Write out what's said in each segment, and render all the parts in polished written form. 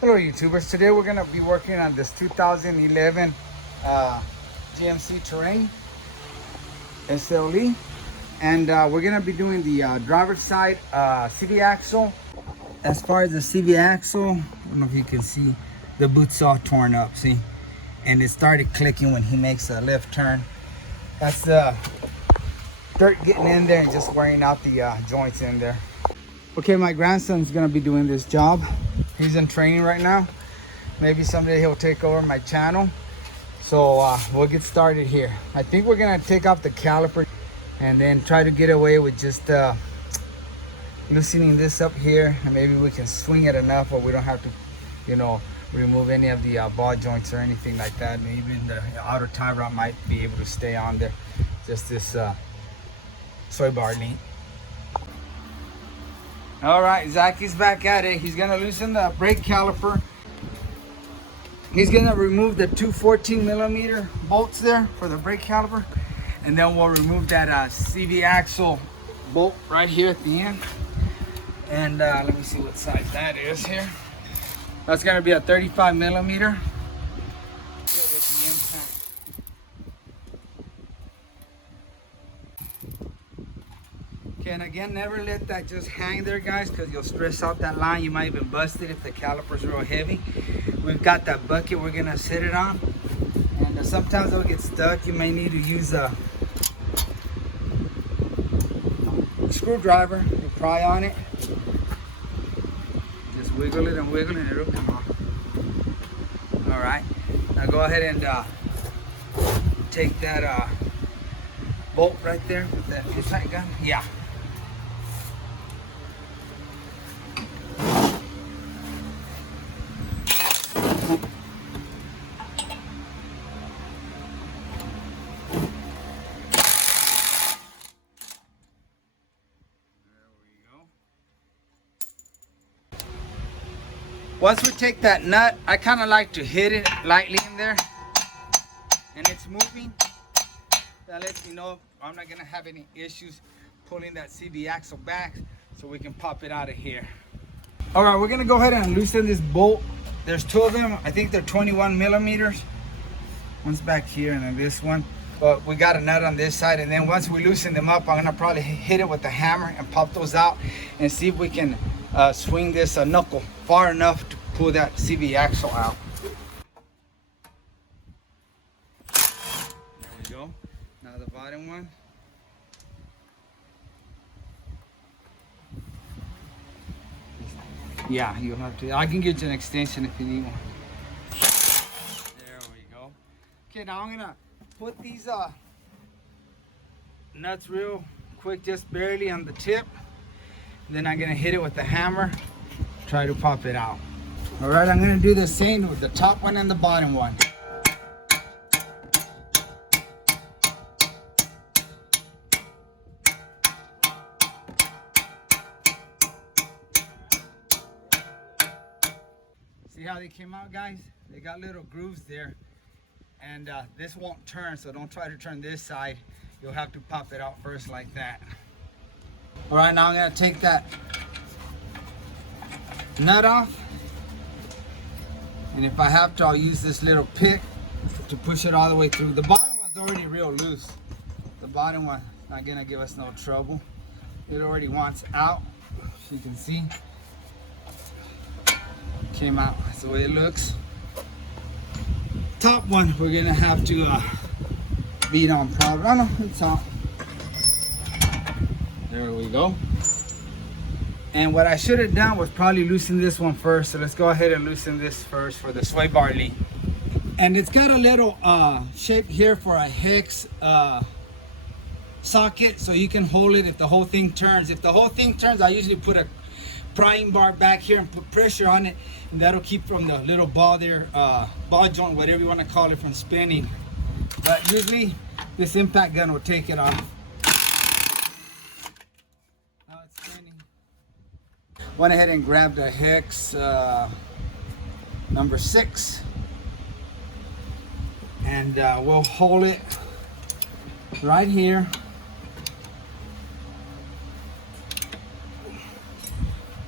Hello YouTubers, today we're going to be working on this 2011 GMC Terrain SLE, and we're going to be doing the driver's side CV axle. As far as the CV axle, I don't know if you can see, the boot's all torn up, see? And it started clicking when he makes a left turn. That's the dirt getting in there and just wearing out the joints in there. Okay, my grandson's gonna be doing this job. He's in training right now. Maybe someday he'll take over my channel. So we'll get started here. I think we're gonna take off the caliper and then try to get away with just loosening this up here, and maybe we can swing it enough where we don't have to, you know, remove any of the ball joints or anything like that. And even the outer tie rod might be able to stay on there. Just this soy bar knee. All right, Zacky's back at it. He's gonna loosen the brake caliper. He's gonna remove the two 14mm bolts there for the brake caliper, and then we'll remove that CV axle bolt right here at the end. And let me see what size that is here. That's gonna be a 35mm. And again, never let that just hang there, guys, because you'll stress out that line. You might even bust it if the caliper's real heavy. We've got that bucket we're gonna sit it on, and sometimes it'll get stuck. You may need to use a screwdriver to pry on it. Just wiggle it and wiggle it and it'll come off. All right, now go ahead and take that bolt right there with that tight gun. Yeah. Once we take that nut, I kind of like to hit it lightly in there, and it's moving. That lets me know I'm not gonna have any issues pulling that CV axle back, so we can pop it out of here. All right, we're gonna go ahead and loosen this bolt. There's two of them. I think they're 21mm. One's back here, and then this one. But we got a nut on this side, and then once we loosen them up, I'm gonna probably hit it with the hammer and pop those out and see if we can swing this knuckle far enough to pull that CV axle out. There we go. Now the bottom one. Yeah, you have to. I can get you an extension if you need one. There we go. Okay, now I'm gonna put these nuts real quick, just barely on the tip. Then I'm gonna hit it with the hammer, try to pop it out. All right, I'm gonna do the same with the top one and the bottom one. See how they came out, guys? They got little grooves there, and this won't turn, so don't try to turn this side. You'll have to pop it out first like that. All right, now I'm gonna take that nut off, and if I have to, I'll use this little pick to push it all the way through. The bottom one's already real loose. The bottom one not gonna give us no trouble. It already wants out, as you can see. Came out, that's the way it looks. Top one, we're gonna have to beat on probably. Oh no, it's out. There we go. And what I should have done was probably loosen this one first. So let's go ahead and loosen this first for the sway bar lead. And it's got a little shape here for a hex socket, so you can hold it if the whole thing turns. If the whole thing turns, I usually put a prying bar back here and put pressure on it, and that'll keep from the little ball there, ball joint, whatever you want to call it, from spinning. But usually this impact gun will take it off. Went ahead and grabbed a hex number 6, and we'll hold it right here.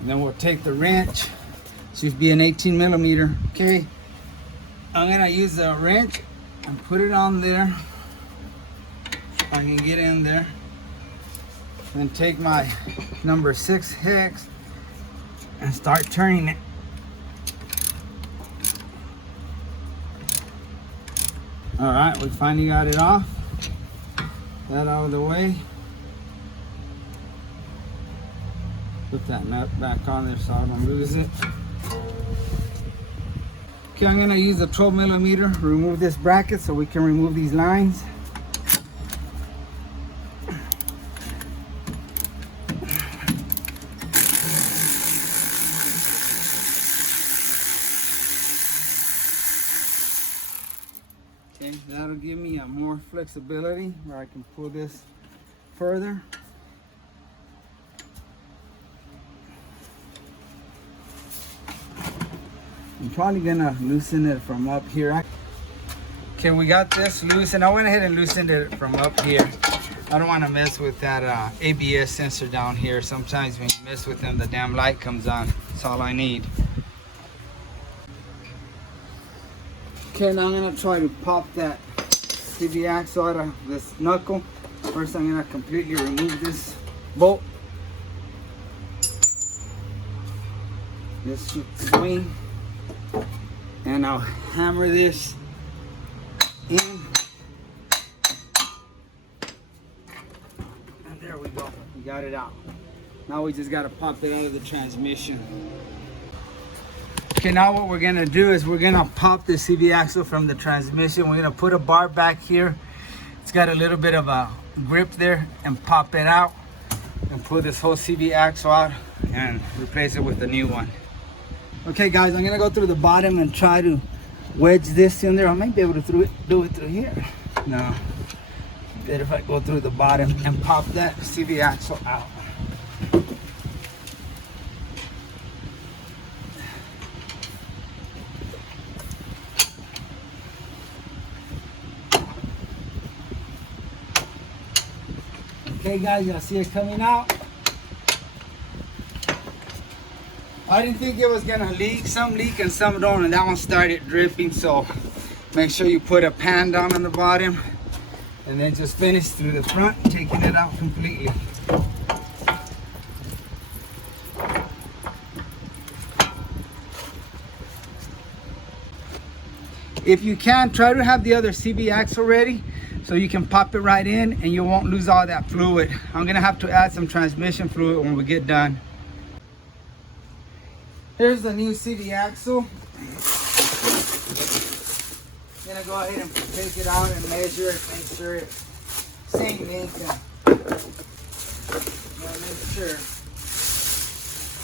And then we'll take the wrench, Should be an 18 millimeter. Okay, I'm gonna use a wrench and put it on there. I can get in there and take my number 6 hex and start turning it. All right, we finally got it off. That out of the way. Put that nut back on there so I don't lose it. Okay, I'm gonna use a 12 millimeter, remove this bracket so we can remove these lines. Okay, that'll give me a more flexibility where I can pull this further. I'm probably gonna loosen it from up here. Okay, we got this loose, and I went ahead and loosened it from up here. I don't want to mess with that ABS sensor down here. Sometimes when you mess with them, the damn light comes on. That's all I need. Okay, now I'm gonna try to pop that CV axle out of this knuckle. First, I'm gonna completely remove this bolt. This should swing, and I'll hammer this in. And there we go. We got it out. Now we just gotta pop it out of the transmission. Okay, now what we're gonna do is we're gonna pop the CV axle from the transmission. We're gonna put a bar back here. It's got a little bit of a grip there, and pop it out and pull this whole CV axle out and replace it with a new one. Okay guys, I'm gonna go through the bottom and try to wedge this in there. I might be able to do it through here. No, better if I go through the bottom and pop that CV axle out. Okay guys, y'all see it coming out? I didn't think it was gonna leak. Some leak and some don't, and that one started dripping. So make sure you put a pan down on the bottom and then just finish through the front, taking it out completely. If you can, try to have the other CV axle ready so you can pop it right in and you won't lose all that fluid. I'm gonna have to add some transmission fluid when we get done. Here's the new CV axle. I'm gonna go ahead and take it out and measure it, make sure it's same length. Make sure.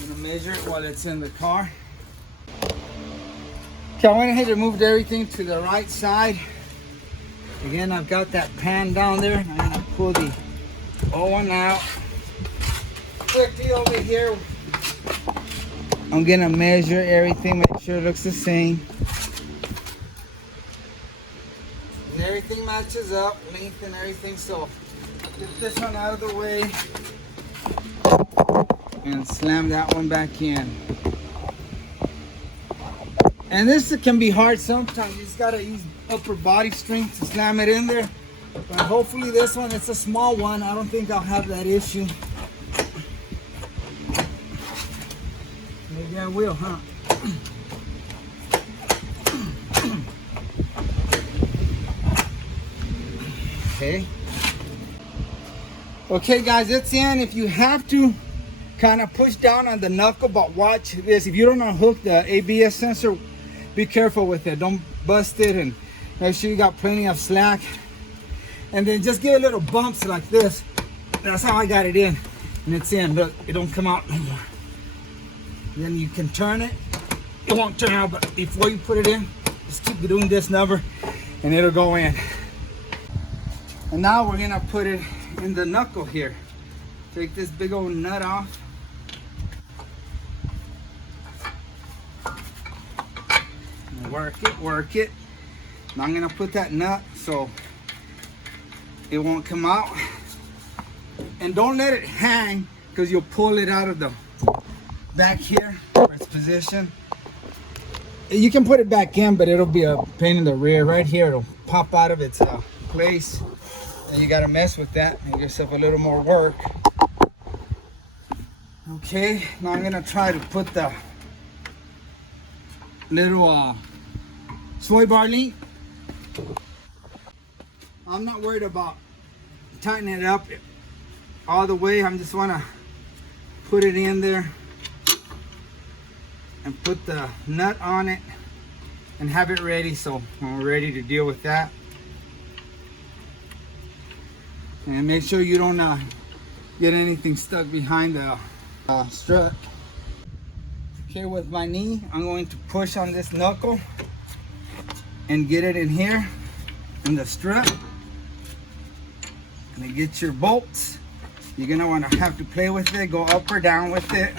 I'm gonna measure it while it's in the car. Okay, I went ahead and moved everything to the right side. Again, I've got that pan down there. I'm gonna pull the old one out. Quickly over here, I'm gonna measure everything, make sure it looks the same. And everything matches up, length and everything. So get this one out of the way and slam that one back in. And this can be hard sometimes. You just gotta use upper body strength to slam it in there. But hopefully this one, it's a small one. I don't think I'll have that issue. Maybe I will, huh? Okay. Okay guys, it's in. If you have to, kind of push down on the knuckle, but watch this. If you don't unhook the ABS sensor, be careful with it. Don't bust it, and make sure you got plenty of slack. And then just give it little bumps like this. That's how I got it in. And it's in. Look, it don't come out no more. Then you can turn it. It won't turn out, but before you put it in, just keep doing this number and it'll go in. And now we're gonna put it in the knuckle here. Take this big old nut off. Work it. Now I'm gonna put that nut so it won't come out. And don't let it hang, because you'll pull it out of the back here where it's positioned. You can put it back in, but it'll be a pain in the rear. Right here, it'll pop out of its place. And you gotta mess with that. Make yourself a little more work. Okay, now I'm gonna try to put the little soy bar link. I'm not worried about tightening it up all the way. I just wanna put it in there and put the nut on it and have it ready, so we're ready to deal with that. And make sure you don't get anything stuck behind the strut. Okay, with my knee, I'm going to push on this knuckle and get it in here in the strut. And then get your bolts. You're gonna want to have to play with it, go up or down with it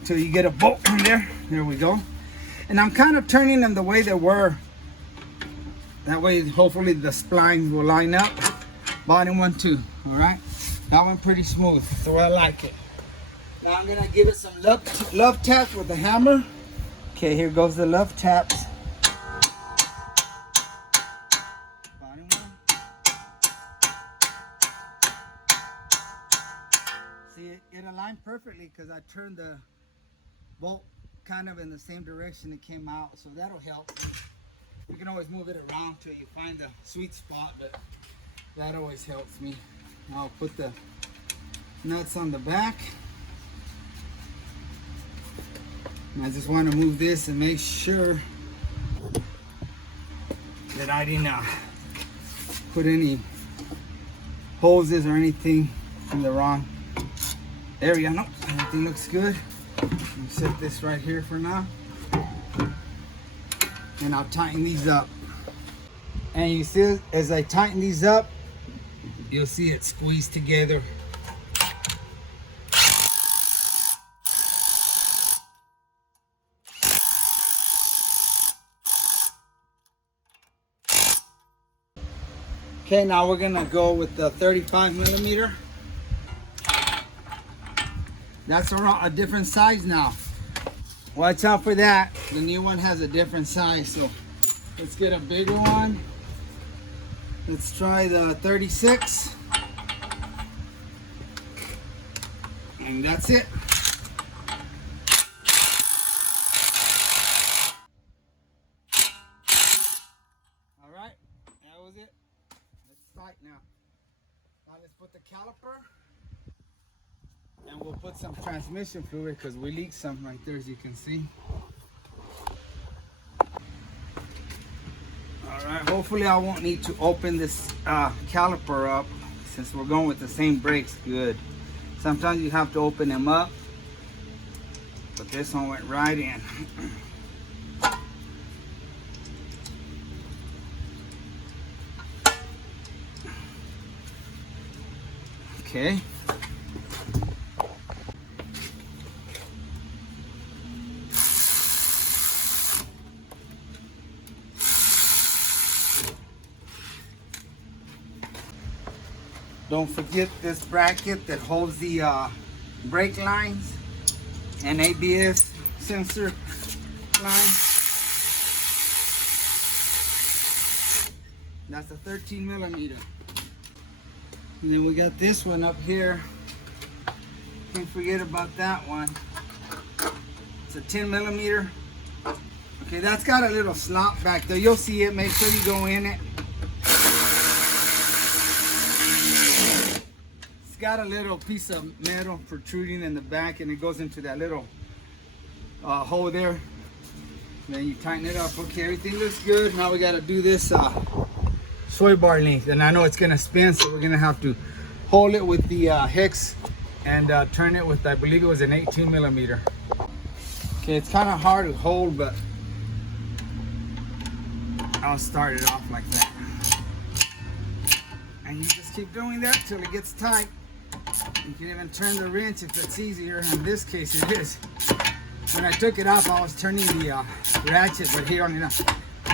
until you get a bolt in there. There we go. And I'm kind of turning them the way they were. That way, hopefully the splines will line up. Bottom one too, all right? That one pretty smooth, that's the way I like it. Now I'm gonna give it some love taps with the hammer. Okay, here goes the love taps. Bottom one. See, it aligned perfectly because I turned the bolt kind of in the same direction it came out, so that'll help. You can always move it around till you find the sweet spot, but that always helps me. I'll put the nuts on the back. And I just want to move this and make sure that I didn't put any hoses or anything in the wrong area. Nope, everything looks good. Set this right here for now. And I'll tighten these up. And you see, as I tighten these up, you'll see it squeeze together. Okay, now we're gonna go with the 35 millimeter. That's a different size now. Watch out for that. The new one has a different size, so let's get a bigger one. Let's try the 36. And that's it. All right, that was it. Let's tight now. Now let's put the caliper. And we'll put some transmission fluid because we leaked some right there, as you can see. All right, hopefully I won't need to open this caliper up since we're going with the same brakes. Good. Sometimes you have to open them up, but this one went right in. Okay. Don't forget this bracket that holds the brake lines and ABS sensor line. That's a 13 millimeter. And then we got this one up here. Can't forget about that one. It's a 10 millimeter. Okay, that's got a little slot back there. You'll see it. Make sure you go in it. It's got a little piece of metal protruding in the back, and it goes into that little hole there. And then you tighten it up. Okay, everything looks good. Now we got to do this soy bar length, and I know it's gonna spin, so we're gonna have to hold it with the hex and turn it with, I believe it was an 18 millimeter. Okay, it's kind of hard to hold, but I'll start it off like that. And you just keep doing that till it gets tight. You can even turn the wrench if it's easier. In this case, it is. When I took it off, I was turning the ratchet, but here I'm gonna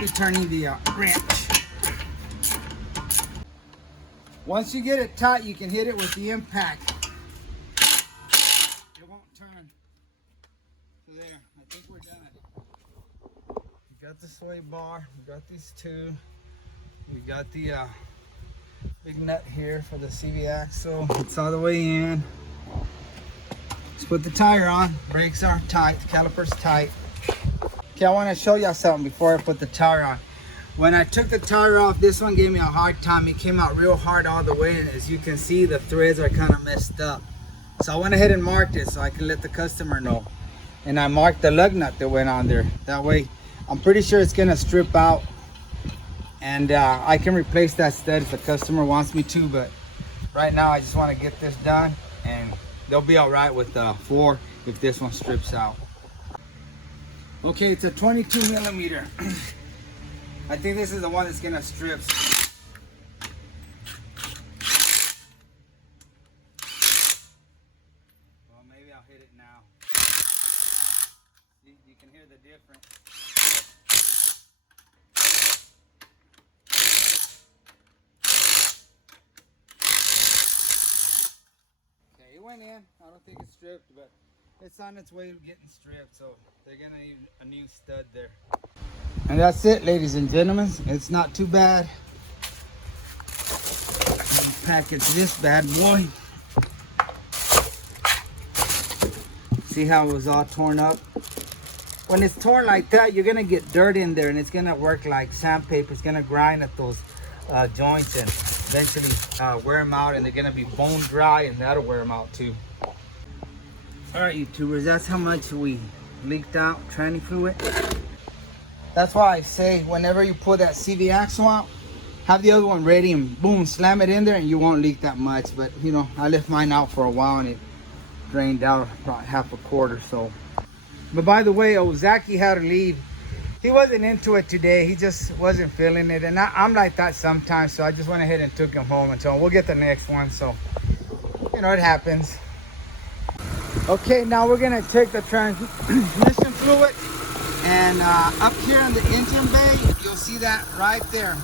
be turning the wrench. Once you get it tight, you can hit it with the impact. It won't turn. So there, I think we're done. got the sway bar. We got these two. We got the big nut here for the CV axle. It's all the way in. Let's put the tire on. Brakes are tight. The caliper's tight. Okay, I want to show y'all something before I put the tire on. When I took the tire off, this one gave me a hard time. It came out real hard all the way, and as you can see, the threads are kind of messed up. So I went ahead and marked it so I can let the customer know. And I marked the lug nut that went on there. That way, I'm pretty sure it's gonna strip out, and I can replace that stud if the customer wants me to. But right now, I just want to get this done, and they'll be all right with 4 if this one strips out. Okay, it's a 22 millimeter. I think this is the one that's gonna strip. Well, maybe I'll hit it now. See, you can hear the difference. Okay, it went in. I don't think it's stripped, but it's on its way to getting stripped, so they're gonna need a new stud there. And that's it, ladies and gentlemen. It's not too bad. Package this bad boy. See how it was all torn up? When it's torn like that, you're gonna get dirt in there, and it's gonna work like sandpaper. It's gonna grind at those joints and eventually wear them out, and they're gonna be bone dry, and that'll wear them out too. All right, YouTubers, that's how much we leaked out tranny fluid. That's why I say whenever you pull that CV axle out, have the other one ready and boom, slam it in there, and you won't leak that much. But you know, I left mine out for a while and it drained out about half a quart or so. But by the way, Ozaki had to leave. He wasn't into it today. He just wasn't feeling it. And I'm like that sometimes, so I just went ahead and took him home and so we'll get the next one. So, you know, it happens. Okay, now we're gonna take the transmission fluid. And up here in the engine bay, you'll see that right there.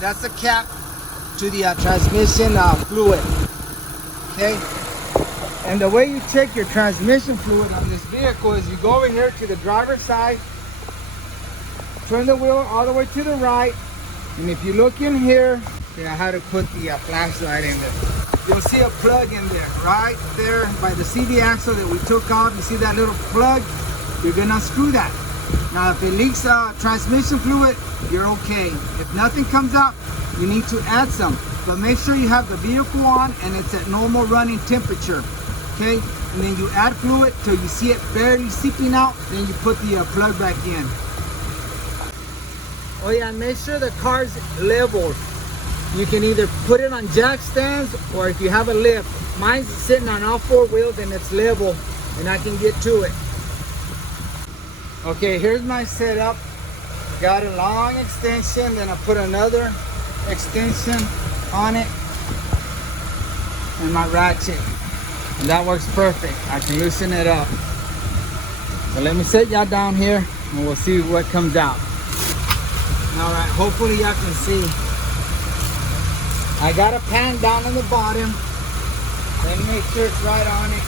That's the cap to the transmission fluid. Okay? And the way you check your transmission fluid on this vehicle is you go over here to the driver's side, turn the wheel all the way to the right, and if you look in here, okay, I had to put the flashlight in there. You'll see a plug in there, right there by the CV axle that we took off. You see that little plug? You're gonna unscrew that. Now if it leaks transmission fluid, you're okay. If nothing comes out, you need to add some. But make sure you have the vehicle on and it's at normal running temperature. Okay? And then you add fluid till you see it barely seeping out, then you put the plug back in. Oh yeah, and make sure the car's level. You can either put it on jack stands or if you have a lift. Mine's sitting on all 4 wheels and it's level and I can get to it. Okay, here's my setup. Got a long extension, then I put another extension on it and my ratchet. And that works perfect. I can loosen it up. So let me set y'all down here and we'll see what comes out. All right, hopefully y'all can see. I got a pan down on the bottom. Let me make sure it's right on it.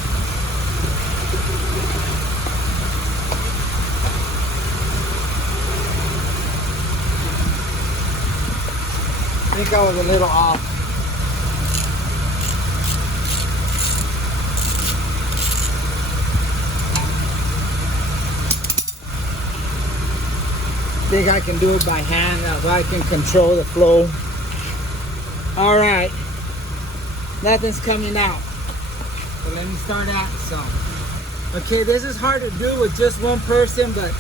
I think I was a little off. I think I can do it by hand, so I can control the flow. All right, nothing's coming out. So let me start out. So, okay, this is hard to do with just one person, but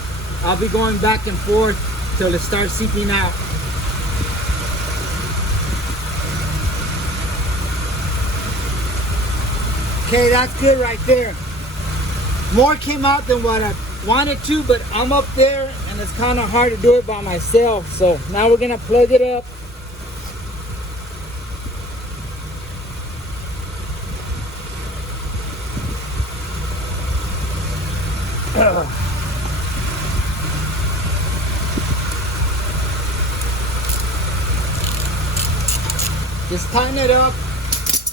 I'll be going back and forth till it starts seeping out. Okay, that's good right there. More came out than what I wanted to, but I'm up there and it's kind of hard to do it by myself. So now we're gonna plug it up. Just tighten it up.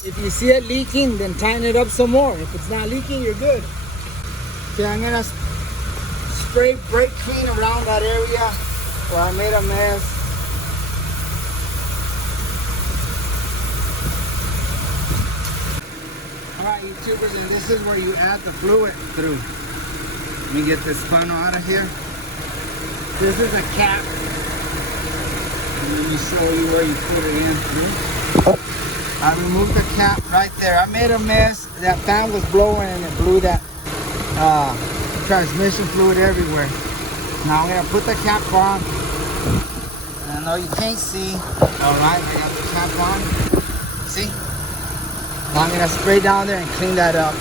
If you see it leaking, then tighten it up some more. If it's not leaking, you're good. Okay, I'm gonna spray brake clean around that area where I made a mess. Alright, YouTubers, and this is where you add the fluid through. Let me get this funnel out of here. This is a cap. Let me show you where you put it in. I removed the cap right there. I made a mess. That fan was blowing and it blew that transmission fluid everywhere. Now I'm gonna put the cap on. And I know you can't see. Alright, I got the cap on. See? Now I'm gonna spray down there and clean that up.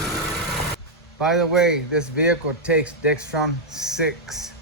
By the way, this vehicle takes Dextron 6.